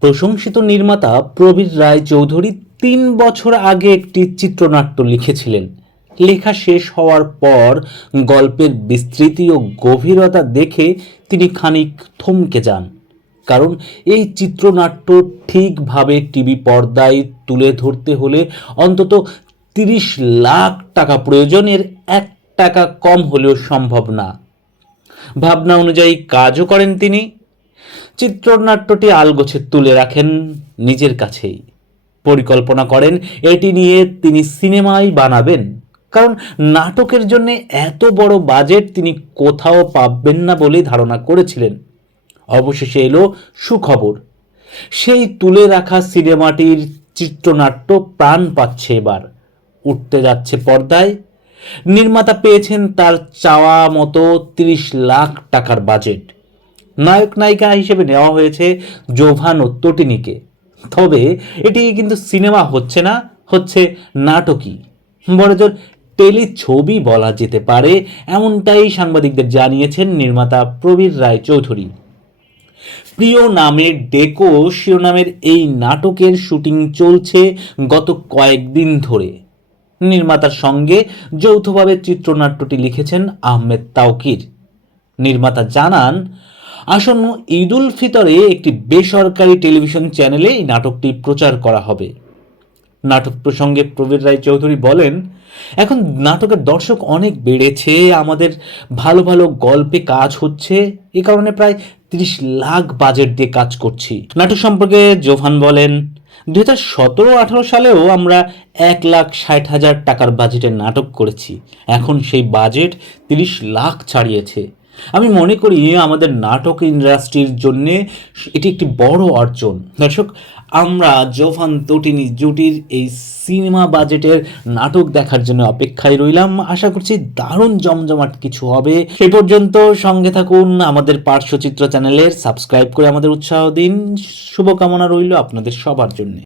প্রশংসিত নির্মাতা প্রবীর রায় চৌধুরী তিন বছর আগে একটি চিত্রনাট্য লিখেছিলেন। লেখা শেষ হওয়ার পর গল্পের বিস্তৃতি ও গভীরতা দেখে তিনি খানিক থমকে যান। কারণ এই চিত্রনাট্য ঠিকভাবে টিভি পর্দায় তুলে ধরতে হলে অন্তত তিরিশ লাখ টাকা প্রয়োজনের এক টাকা কম হলেও সম্ভব না। ভাবনা অনুযায়ী কাজও করেন তিনি। চিত্রনাট্যটি আলগোছে তুলে রাখেন নিজের কাছেই। পরিকল্পনা করেন, এটি নিয়ে তিনি সিনেমাই বানাবেন। কারণ নাটকের জন্য এত বড় বাজেট তিনি কোথাও পাবেন না বলেই ধারণা করেছিলেন। অবশেষে এলো সুখবর। সেই তুলে রাখা সিনেমাটির চিত্রনাট্য প্রাণ পাচ্ছে এবার। উঠতে যাচ্ছে পর্দায়। নির্মাতা পেয়েছেন তার চাওয়া মতো তিরিশ লাখ টাকার বাজেট। নায়ক নায়িকা হিসেবে নেওয়া হয়েছে জোভান ও তটিনীকে। তবে এটি কিন্তু সিনেমা হচ্ছে না, হচ্ছে নাটকই। বড়জোর টেলি ছবি বলা যেতে পারে, এমনটাই সাংবাদিকদের জানিয়েছেন নির্মাতা প্রবীর রায় চৌধুরী প্রিয় নামের ডেকো শিরোনামের এই নাটকের শুটিং চলছে গত কয়েকদিন ধরে। নির্মাতার সঙ্গে যৌথভাবে চিত্রনাট্যটি লিখেছেন আহমেদ তাওকির। নির্মাতা জানান আসন্ন ঈদ উল ফিতরে একটি বেসরকারি টেলিভিশন চ্যানেলে এই নাটকটি প্রচার করা হবে। নাটক প্রসঙ্গে প্রবীর রায় চৌধুরী বলেন, এখন নাটকের দর্শক অনেক বেড়েছে, আমাদের ভালো ভালো গল্পে কাজ হচ্ছে, এ কারণে প্রায় তিরিশ লাখ বাজেট দিয়ে কাজ করছি। নাটক সম্পর্কে জোভান বলেন দু হাজার সতেরো আঠারো সালেও আমরা এক লাখ ষাট হাজার টাকার বাজেটের নাটক করেছি। এখন সেই বাজেট তিরিশ লাখ ছাড়িয়েছে। আমি মনে করি আমাদের নাটক ইন্ডাস্ট্রির জন্যে এটি একটি বড় অর্জন। দর্শক, আমরা জোভান তটিনি জুটির এই সিনেমা বাজেটের নাটক দেখার জন্য অপেক্ষায় রইলাম। আশা করছি দারুণ জমজমাট কিছু হবে। সে পর্যন্ত সঙ্গে থাকুন আমাদের পার্শ্বচিত্র চ্যানেলের, সাবস্ক্রাইব করে আমাদের উৎসাহ দিন। শুভকামনা রইল আপনাদের সবার জন্য।